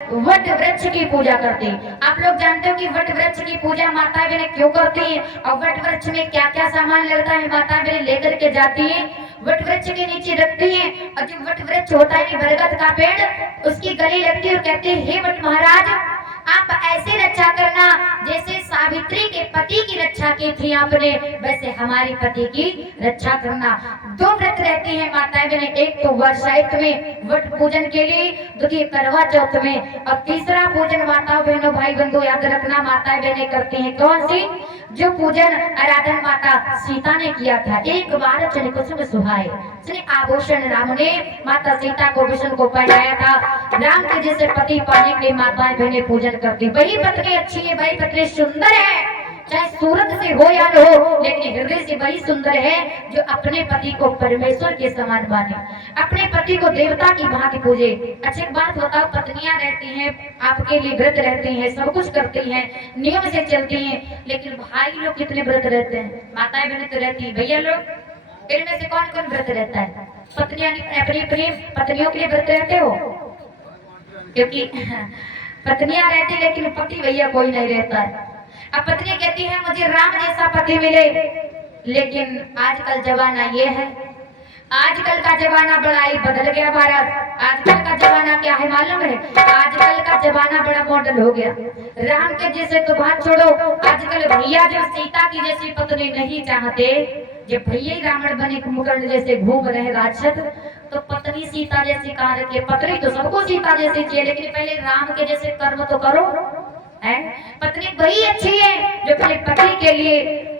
What वृक्ष की पूजा करती हैं। आप लोग जानते हो कि वट वृक्ष की पूजा माता बहनें क्यों करती हैं और वट वृक्ष में क्या क्या सामान लगता है माता बहनें लेकर के जाती हैं, वट वृक्ष के नीचे रखती हैं। और जो वट वृक्ष होता है बरगद का पेड़, उसकी गली लगती है और कहते हैं हे वट महाराज, आप ऐसे रक्षा करना जैसे सावित्री के पति की रक्षा की थी आपने, वैसे हमारे पति की रक्षा करना। दो व्रत रहते हैं माताएं बहनें, एक तो वर्षायत में वट पूजन के लिए, दूसरी करवा चौथ में, और तीसरा पूजन माताओं बहनों भाई बंधु याद रखना माताएं बहनें करती हैं कौन सी, जो पूजन आराधन माता सीता ने किया था। एक बार चने कुसुम सुहाए, आभूषण राम ने माता सीता को विष्णु को पहनाया था। राम के जैसे पति पाने के लिए माताएं बहनें पूजन करती। वही पत्नी अच्छी है, वही पत्नी सुंदर है, चाहे सूरत से हो या न हो, लेकिन हृदय से वही सुंदर है जो अपने पति को परमेश्वर के समान माने, अपने पति को देवता की भांति पूजे। अच्छा एक बात बताओ, पत्नियां रहती हैं आपके लिए व्रत रहती हैं, सब कुछ करती हैं, नियम से चलती हैं, लेकिन भाई लोग कितने व्रत रहते हैं? माताएं बहनें तो रहती है, भैया लोग इनमें से कौन कौन व्रत रहता है? पत्नियां अपनी अपनी पत्नियों के लिए व्रत रहते हो? क्योंकि पत्नियां रहती लेकिन पति भैया कोई नहीं रहता है। अब पत्नी कहती है मुझे राम जैसा पति मिले, लेकिन आजकल जमाना ये है, आजकल का जमाना बड़ा ही बदल गया भारत। आजकल का जमाना क्या है मालूम है? आजकल का जमाना बड़ा मॉडल हो गया। राम के जैसे तो बात छोड़ो, आजकल भैया जो सीता की जैसी पत्नी नहीं चाहते, जब भैया ही रावण बने कुंभकर्ण जैसे घूम रहे राक्षस, तो पत्नी सीता जैसी कहा रखी। पत्नी तो सबको सीता जैसी चाहिए, लेकिन पहले राम के जैसे कर्म तो करो है। पत्नी वही अच्छी है जो अपने पति के लिए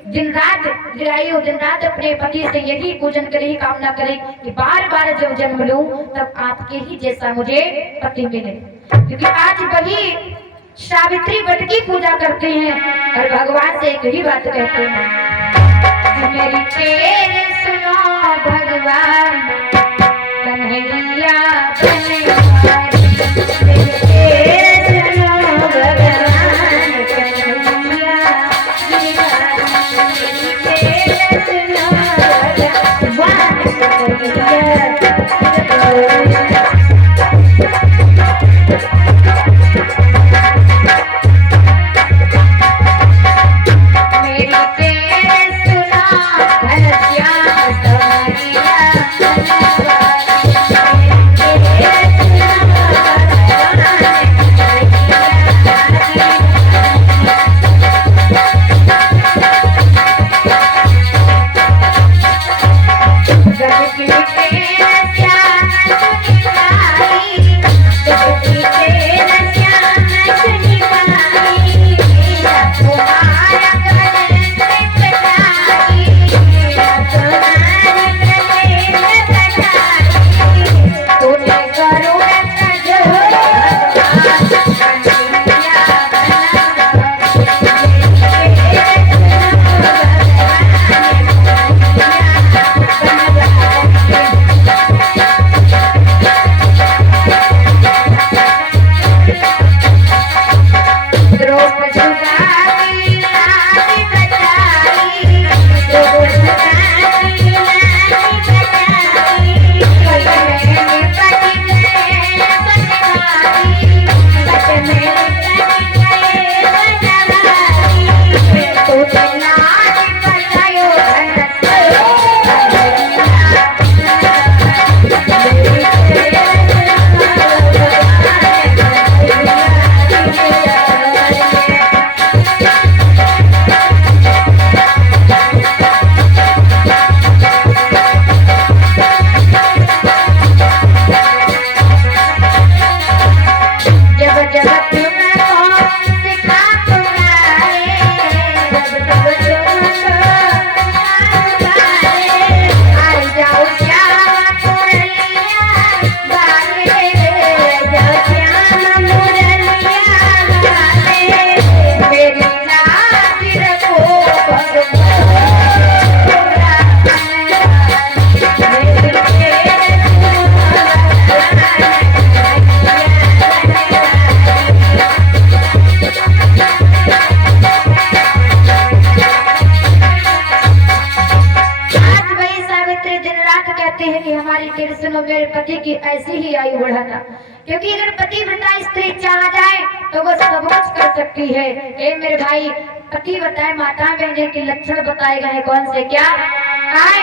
दिन रात लगाई हो, दिन रात अपने पति से यही पूजन करे, ही कामना करे कि बार बार जब जन्म लूं तब आपके ही जैसा मुझे पति मिले। क्योंकि आज वही सावित्री वट की पूजा करते हैं और भगवान से एक ही बात कहते हैं, मेरी तेरे सुनो भगवान कन्हैया बनवारी, मेरी तेरे सुनो भगवान कन्हैया बनवारी, तेरे सुनो भगवान कन्हैया बनवारी। मेरे पति की ऐसी ही आयु बढ़ाना। क्योंकि अगर पतिव्रता स्त्री चाह तो वो सब कुछ कर सकती है। ए मेरे भाई, पति बताए, माता बहने के लक्षण बताए गए हैं कौन से क्या आए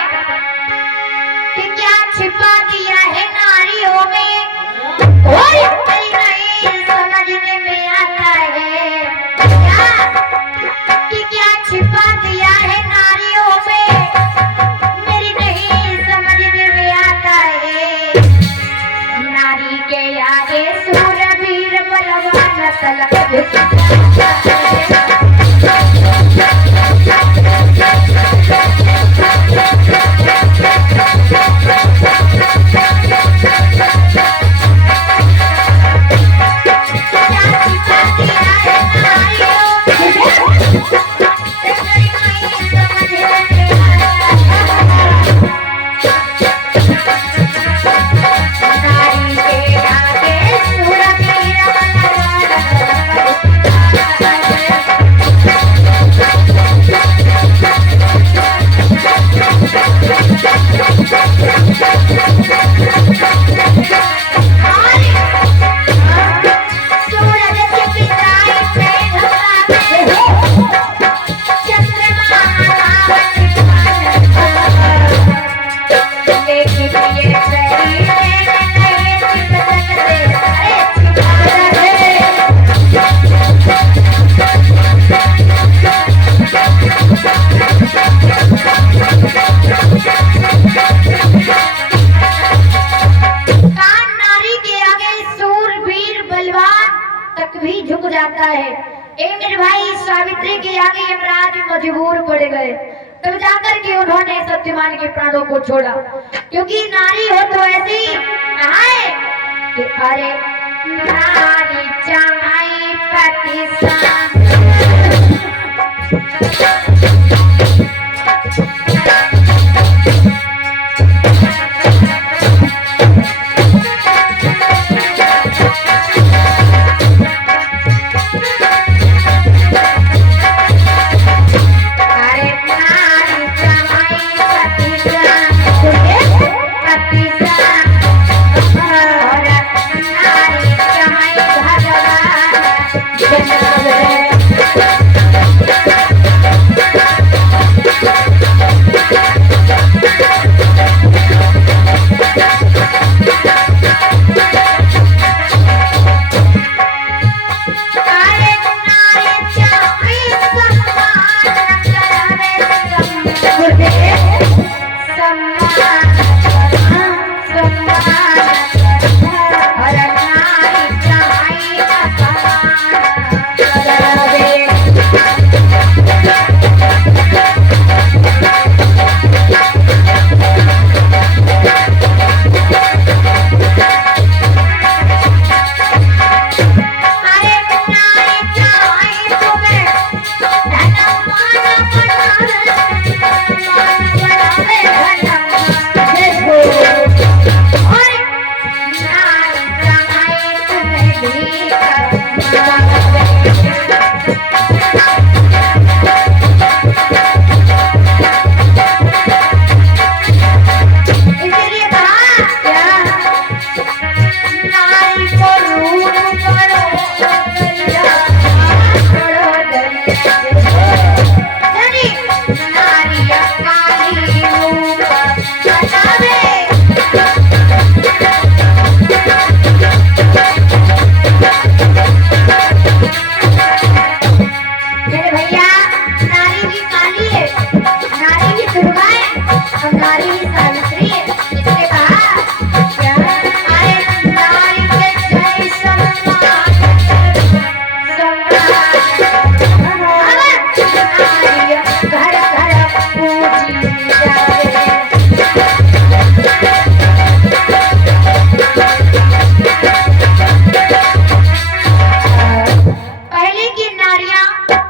कि क्या छिपा दिया है नारियों में, कोई नहीं समझने में आता है क्या छिपा दिया है नारियों में, मेरी नहीं समझने में आता है। नारी के आगे सूरवीर बलवान तलक जाता है। ए मेरे भाई, सावित्री के आगे यमराज मजबूर पड़ गए, तब जाकर के उन्होंने सत्यवान के प्राणों को छोड़ा, क्योंकि नारी हो तो ऐसी है कि अरे नारी चाहे पति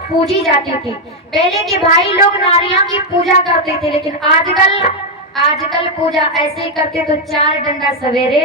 पूजी जाती थी। पहले के भाई लोग नारियों की पूजा करते थे, लेकिन आजकल पूजा ऐसे ही करते तो 4 डंडा सवेरे